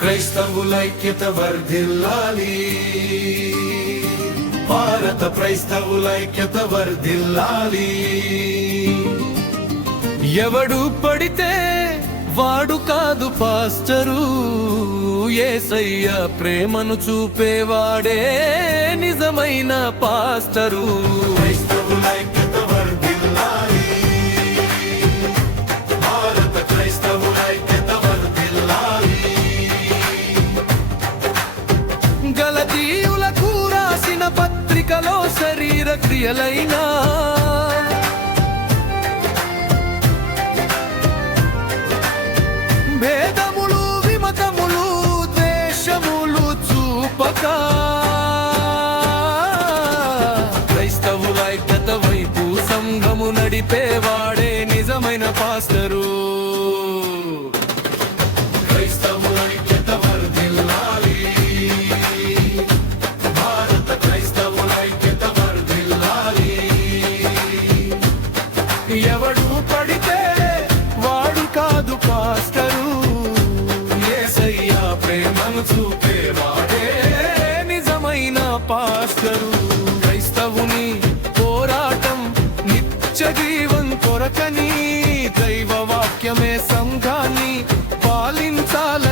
క్రైస్తవులైక్యత వర్ధిల్లాలి. భారత క్రైస్తవులైక్యత వర్ధిల్లాలి. ఎవడు పడితే వాడు కాదు పాస్టరు. ఏసయ్య ప్రేమను చూపేవాడే నిజమైన పాస్టరు. శరీర భేదములు విమతములు ద్వేషములు చూపక. క్రైస్తవులైక్యత వైపు సంఘము నడిపేవాడే. ఎవడు పడితే వాడు కాదు పాస్టరు. ఏసయ్యా ప్రేమను చూపేవాడే నిజమైన పాస్టరు. క్రైస్తవుని పోరాటం నిత్య జీవం కొరకని దైవ వాక్యమే సంఘాన్ని పాలించాలని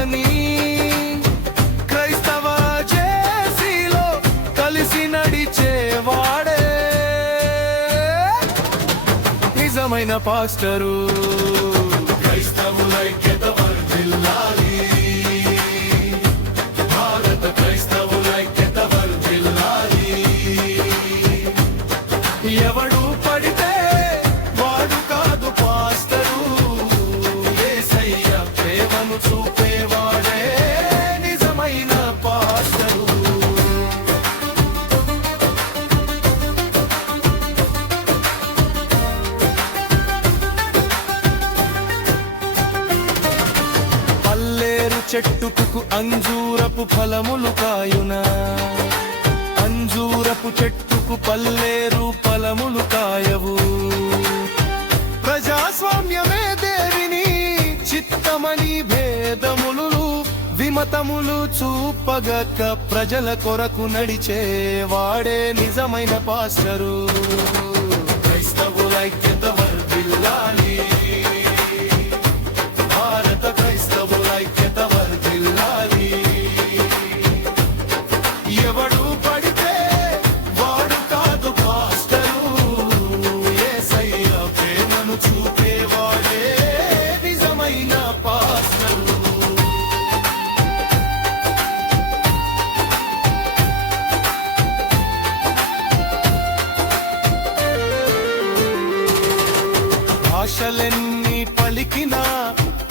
నిజమైన పాస్టరు. క్రైస్తవులైక్యత వర్ధిల్లాలి భారత క్రైస్తవులైక్యత చెట్టుకు అంజూరపు ఫలములు కాయునా. అంజూరపు చెట్టుకు పల్లేరు ఫలములు కాయవు. ప్రజాస్వామ్యమే దేవిని చిత్తమని భేదములు విమతములు చూపగక ప్రజల కొరకు నడిచే వాడే నిజమైన పాస్టరు. క్రైస్తవులైక్యత వర్ధిల్లాలి. భాషలెన్ని పలికినా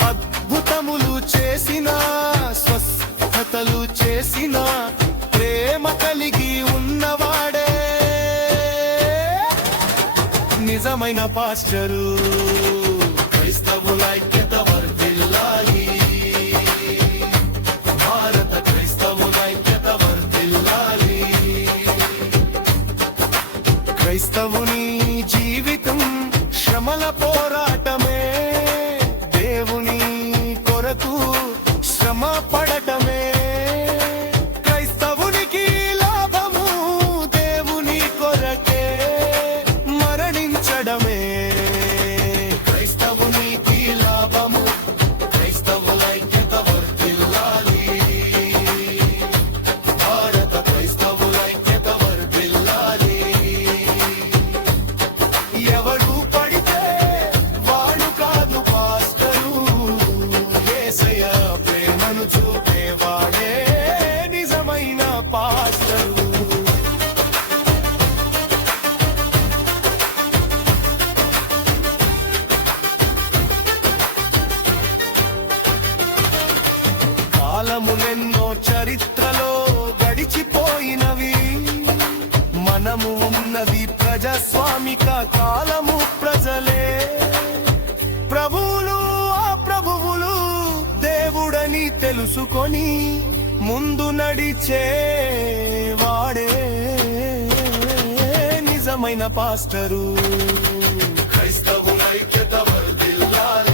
అద్భుతములు చేసిన స్వస్థతలు చేసిన ప్రేమ కలిగి ఉన్నవాడే. నిజమైన పాస్టరు. క్రైస్తవులైక్యత వర్ధిల్లాలి. భారత క్రైస్తవులైక్యత వర్ధిల్లాలి. క్రైస్తవుని జీవితం శ్రమల పోరాటమే ప్రజాస్వామిక కాలము ప్రజలే. ప్రభువులు ఆ ప్రభువులు దేవుడని తెలుసుకొని ముందు నడిచే వాడే. నిజమైన పాస్టరు. క్రైస్తవులైక్యత వర్ధిల్లాలి